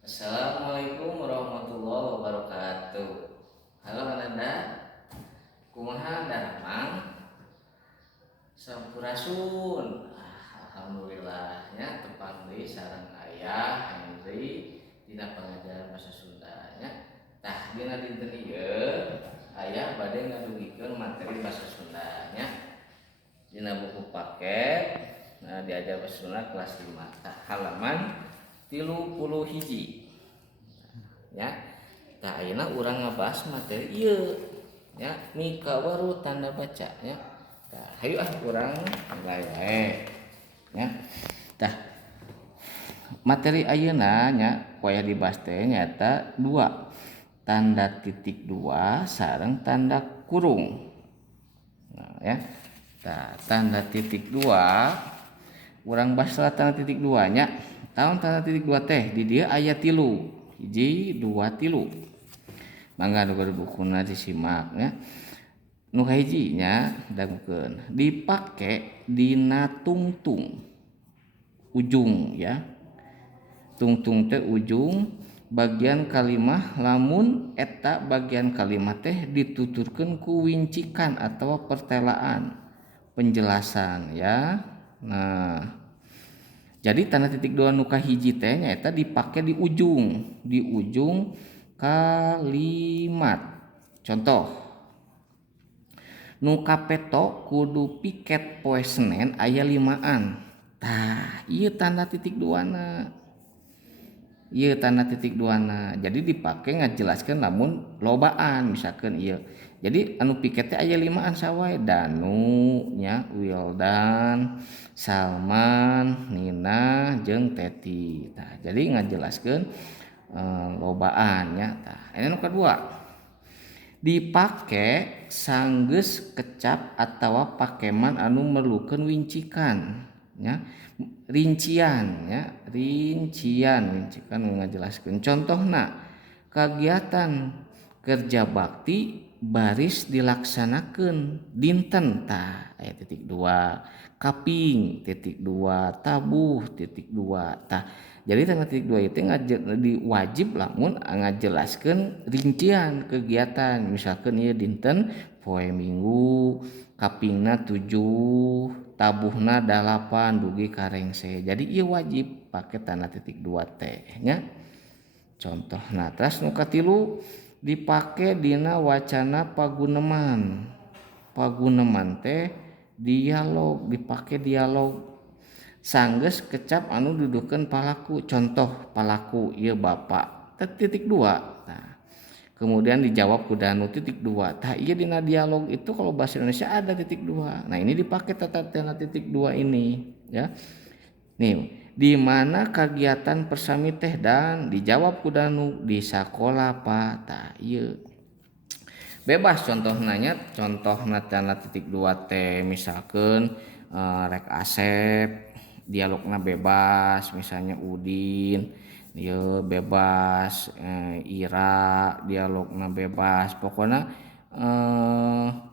Assalamualaikum warahmatullahi wabarakatuh. Halo Ananda, kumaha Darmang? Sampurasun. Alhamdulillahnya tepang deui sareng Ayah Henry dina pengajaran bahasa Sundanya. Tah dina dinten ieu Ayah bade ngadugikeun materi bahasa Sundanya dina buku paket. Nah, diajar bahasa Sunda kelas 5 halaman 31 ya. Tah ayeuna urang ngabahas materi ieu ya, mika baru tanda baca ya. Tah hayu urang mulai wae ya. Tah materi ayeuna nya poe dibahas teh nyaeta 2 tanda titik 2 sareng tanda kurung. Nah, ya. Tah tanda titik 2 urang bahas tanda titik 2 nya. Taon tanda titik 2 teh di dieu aya 3, 1 2 3. Mangga nu bukuna disimak ya. Nu kahiji nya dangukeun dipake dina tungtung ujung ya. Tungtung teh ujung bagian kalimah lamun eta bagian kalimah teh dituturkeun ku wincikan atau pertelaan penjelasan ya. Nah, jadi tanda titik 2 nu kahiji teh nyaeta dipake di ujung kalimat. Contoh, nu kapeto kudu piket poe Senen aya 5an. Tah, ieu tanda titik 2 na. Ieu tanda titik 2 na. Jadi dipake ngajelaskeun lamun lobaan misalkeun ieu. Jadi anu piket teh aya 5an sawae, Danu nya, Wildan, Salman, Nina jeung Teti. Tah, jadi ngajelaskeun lobaan nya. Tah, anu kadua dipake sanggeus kecap atawa pakeman anu merlukeun wincikan nya, rincian wincikan ngajelaskeun. Contohna kegiatan kerja bakti baris dilaksanakeun dinten. Tah aya titik 2, kaping titik 2, tabuh titik 2. Tah jadi tanda titik 2 itu diwajib lamun ngajelaskeun rincian kegiatan. Misalkan ieu dinten poe Minggu, kapingna 7, tabuhna 8 dugi karengse. Jadi ieu wajib pake tanda titik 2 teh nya. Contohna terus nu katilu dipake dina wacana paguneman. Paguneman teh dialog, dipake dialog sanggeus kecap anu dudukeun palaku. Contoh palaku ieu bapak titik 2. Nah, kemudian dijawab ku Danu titik 2. Tah ieu dina dialog itu kalau bahasa Indonesia ada titik 2. Nah, ini dipakai tanda titik 2 ini ya. Nih, di mana kegiatan persami teh Dan? Dijawab ku Danu di sakola Pak. Tah ieu bebas contohna tanda titik 2 teh misalkeun rek Asep dialogna bebas, misalnya Udin dia bebas, Ira dialogna bebas, pokoknya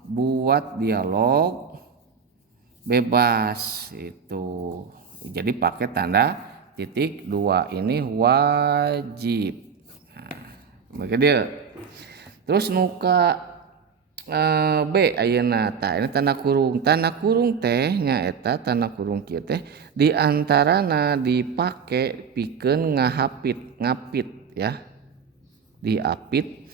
buat dialog bebas itu. Jadi pakai tanda titik 2 ini wajib. Nah, dia. Terus nuka B ayeuna tah ini tanda kurung teh nyaeta tanda kurung kieu teh diantarana dipake pikeun ngapit ya, diapit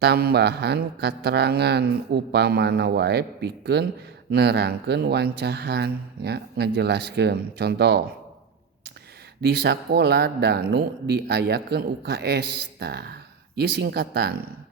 tambahan katerangan upamana wae pikeun nerangkeun wancahan ya, ngajelaskeun. Contoh di sakola Danu diayakeun UKS. Tah ieu singkatan.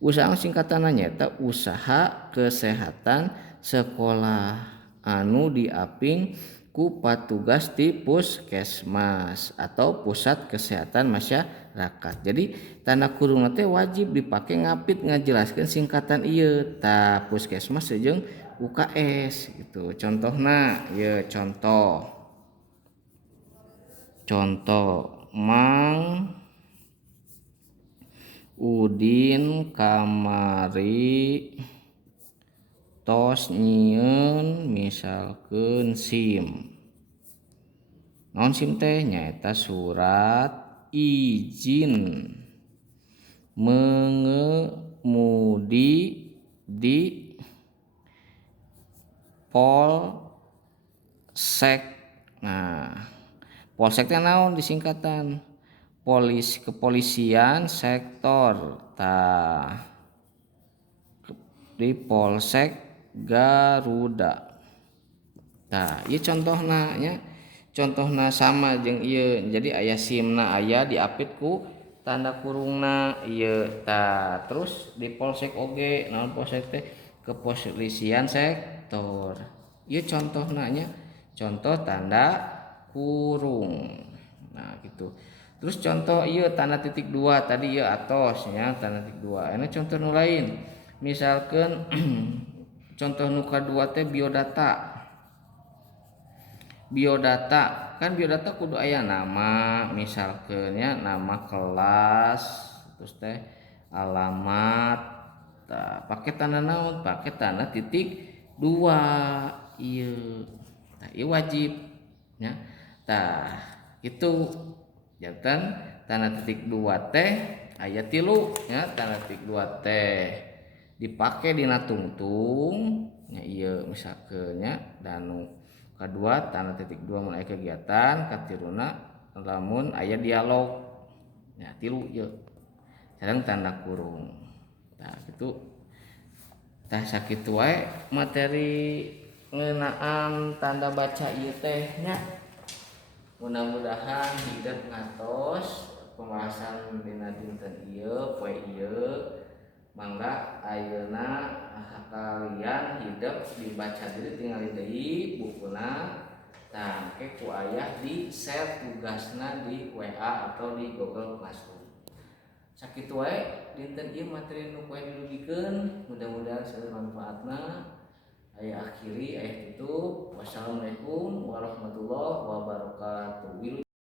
Usaha singkatanna nyaeta usaha kesehatan sekolah anu diaping ku patugas di puskesmas atau pusat kesehatan masyarakat. Jadi tanda kurung teh wajib dipake ngapit ngajelaskeun singkatan ieu. Tah puskesmas jeung UKS gitu. Contohna ieu contoh Mang Udin kamari tos nyieun misalkeun SIM. Naon SIM teh nyaeta surat izin mengemudi di polsek. Nah, polseknya naon disingkatan? Kepolisian sektor. Tah, di Polsek Garuda. Nah, ieu contohna nya. Contohna sama jeung ieu. Jadi aya simna aya diapit ku tanda kurungna ieu. Tah, terus di polsek oge naon polsek teh? Kepolisian sektor. Ieu contohna nya. Contoh tanda kurung. Nah, gitu. Terus contoh ieu tanda titik 2 tadi ieu atos nya tanda titik 2. Ini contoh nu lain. Misalkan contoh nu kadua teh biodata. Biodata kan biodata kudu aya nama, misalkan ya nama kelas, terus teh alamat. Tah, pakai tanda naon? Pakai tanda titik 2. Ieu. Tah, ieu wajib nya. Tah, itu jantan tanda titik 2 teh aya 3 nya tanda titik 2 teh dipake dina tungtung nya ieu misalkeun nya dan kadua tanda titik 2 mun aya kegiatan katiruna lamun aya dialog nya 3 ieu sareng tanda kurung. Nah, gitu. Tah sakitu wae materi ngeunaan tanda baca ieu teh nya. Mudah-mudahan hidup ngatos pembahasan dina dinten ieu poe ieu mangga ayeuna kalian hidup dibaca deui tingali deui bukuna. Tah, engke ku aya di share tugasna di WA atau di Google Classroom. Sakitu wae dinten ieu materi nu poe dilugikeun, mudah-mudahan saeueur manfaatna. Aya akhiri aya tutup. Wassalamualaikum warahmatullahi wabarakatuh.